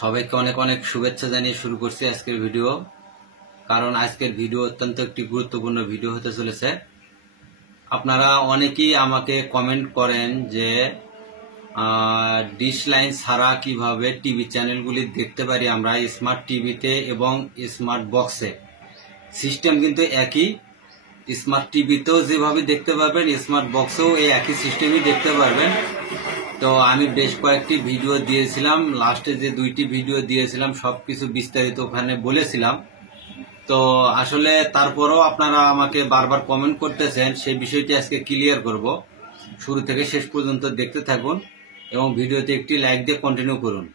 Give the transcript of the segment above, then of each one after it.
সবাইকে অনেক অনেক শুভেচ্ছা জানিয়ে শুরু করছি আজকের ভিডিও। কারণ আজকের ভিডিও অত্যন্ত একটি গুরুত্বপূর্ণ ভিডিও হতে চলেছে। আপনারা অনেকেই আমাকে কমেন্ট করেন যে ডিশ লাইন ছাড়া কিভাবে টিভি চ্যানেলগুলি দেখতে পারি আমরা স্মার্ট টিভিতে এবং স্মার্ট বক্সে। সিস্টেম কিন্তু একই, স্মার্ট টিভিতেও যেভাবে দেখতে পারবেন স্মার্ট বক্সেও এই একই সিস্টেমই দেখতে পারবেন। তো আমি বেশ কয়েকটি ভিডিও দিয়েছিলাম, লাস্টে যে দুইটি ভিডিও দিয়েছিলাম সবকিছু বিস্তারিত ওখানে বলেছিলাম। তো আসলে তারপরেও আপনারা আমাকে বারবার কমেন্ট করতেছেন, সেই বিষয়টি আজকে ক্লিয়ার করব। শুরু থেকে শেষ পর্যন্ত দেখতে থাকুন এবং ভিডিওতে একটি লাইক দিয়ে কন্টিনিউ করুন।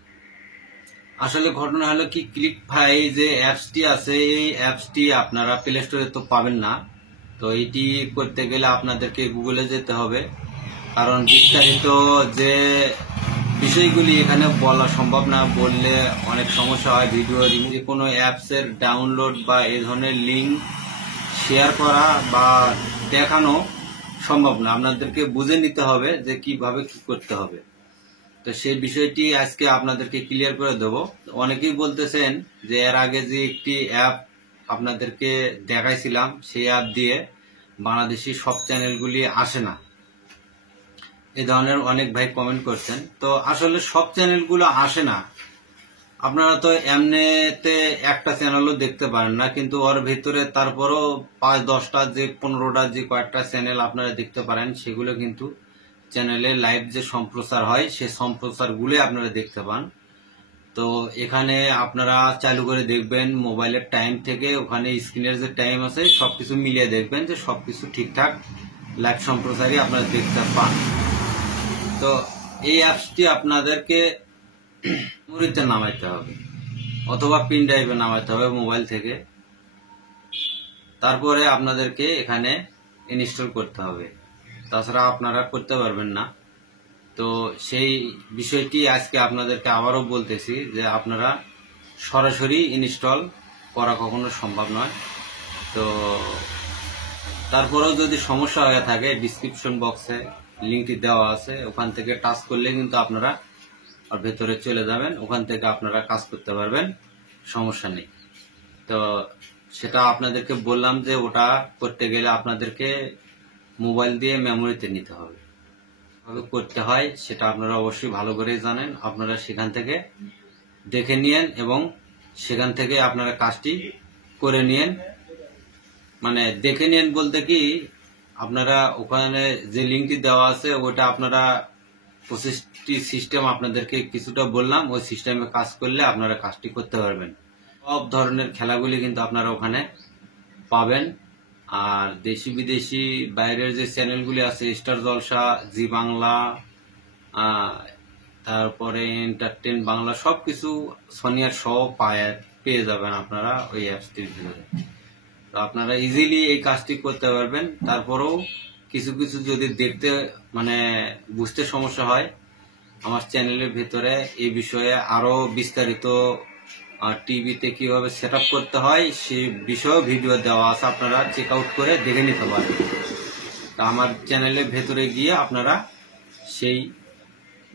আসলে ঘটনা হলো কি, ক্লিকফাই যে অ্যাপসটি আছে এই অ্যাপসটি আপনারা প্লে স্টোরে তো পাবেন না। তো এইটি করতে গেলে আপনাদেরকে গুগলে যেতে হবে, কারণ বিস্তারিত যে বিষয়গুলি এখানে বলা সম্ভব না, বললে অনেক সমস্যা হয়। ভিডিও যে কোনো অ্যাপসের ডাউনলোড বা এই ধরনের লিঙ্ক শেয়ার করা বা দেখানো সম্ভব না, আপনাদেরকে বুঝে নিতে হবে যে কিভাবে কি করতে হবে। তো সেই বিষয়টি আজকে আপনাদেরকে ক্লিয়ার করে দেব। অনেকেই বলতেছেন যে এর আগে যে একটি অ্যাপ আপনাদেরকে দেখাইছিলাম সেই অ্যাপ দিয়ে বাংলাদেশি সব চ্যানেলগুলি আসে না, এই ধরনের অনেক ভাই কমেন্ট করছেন। তো আসলে সব চ্যানেলগুলো আসে না, আপনারা তো এমনিতে একটা চ্যানেলও দেখতে পারেন না, কিন্তু ওর ভিতরে তারপরও 5-10টা যে 15টা যে কয়েকটা চ্যানেল আপনারা দেখতে পারেন, সেগুলো কিন্তু চ্যানেলে লাইভ যে সম্প্রচার হয় সেই সম্প্রচারগুলো আপনারা দেখতে পান। তো এখানে আপনারা চালু করে দেখবেন মোবাইলের টাইম থেকে, ওখানে স্ক্রিনের যে টাইম আছে সবকিছু মিলিয়ে দেখবেন যে সবকিছু ঠিকঠাক লাইভ সম্প্রচারই আপনারা দেখতে পান। তো এই অ্যাপসটি আপনাদেরকে মেমোরিতে নামাইতে হবে অথবা পিন ড্রাইভে নামাইতে হবে মোবাইল থেকে, তারপরে আপনাদেরকে এখানে ইনস্টল করতে হবে, তাছাড়া আপনারা করতে পারবেন না। তো সেই বিষয়টি আজকে আপনাদেরকে আবারও বলতেছি যে আপনারা সরাসরি ইনস্টল করা কখনো সম্ভব নয়। তো তারপরেও যদি সমস্যা হয়ে থাকে ডিসক্রিপশন বক্সে লিঙ্কটি দেওয়া আছে, ওখান থেকে টাচ করলে কিন্তু আপনারা ভেতরে চলে যাবেন, ওখান থেকে আপনারা কাজ করতে পারবেন, সমস্যা নেই। তো সেটা আপনাদেরকে বললাম যে ওটা করতে গেলে আপনাদেরকে মোবাইল দিয়ে মেমোরিতে নিতে হবে। কিভাবে করতে হয় সেটা আপনারা অবশ্যই ভালো করেই জানেন, আপনারা সেখান থেকে দেখে নিয়েন এবং সেখান থেকে আপনারা কাজটি করে নিয়েন। মানে দেখে নিয়েন বলতে কি, আপনারা ওখানে যে লিঙ্কটি দেওয়া আছে ওটা আপনারা 25টি সিস্টেম আপনাদেরকে কিছুটা বললাম, ওই সিস্টেমে কাজ করলে আপনারা কাজটি করতে পারবেন। সব ধরনের খেলাগুলি কিন্তু আপনারা ওখানে পাবেন। আর দেশি বিদেশি বাইরের যে চ্যানেলগুলি আছে, স্টার জলসা, জি বাংলা, তারপরে এন্টারটেন বাংলা, সবকিছু সোনিয়ার সহ পেয়ে যাবেন আপনারা ওই অ্যাপসটির ভিতরে। তো আপনারা ইজিলি এই কাজটি করতে পারবেন। তারপরেও কিছু কিছু যদি দেখতে বুঝতে সমস্যা হয়, আমার চ্যানেলের ভিতরে এই বিষয়ে আরো বিস্তারিত টিভিতে কিভাবে সেট আপ করতে হয় সেই বিষয়েও ভিডিও দেওয়া আছে, আপনারা চেক আউট করে দেখে নিতে পারেন। তা আমার চ্যানেলের ভেতরে গিয়ে আপনারা সেই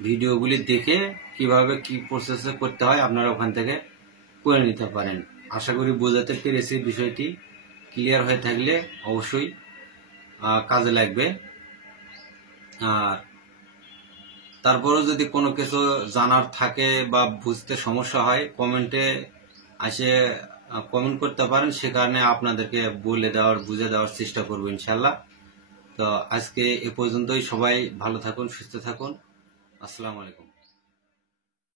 ভিডিওগুলি দেখে কিভাবে কি প্রসেসে করতে হয় আপনারা ওখান থেকে করে নিতে পারেন। আশা করি বোঝাতে পেরেছি, বিষয়টি ক্লিয়ার হয়ে থাকলে অবশ্যই কাজে লাগবে। আর তারপরেও যদি কোনো কিছু জানার থাকে বা বুঝতে সমস্যা হয়, কমেন্টে এসে কমেন্ট করতে পারেন, সে কারণে আপনাদেরকে বলে দেওয়ার বুঝে দেওয়ার চেষ্টা করবো ইনশাল্লাহ। তো আজকে এ পর্যন্তই, সবাই ভালো থাকুন, সুস্থ থাকুন, আসসালামু আলাইকুম।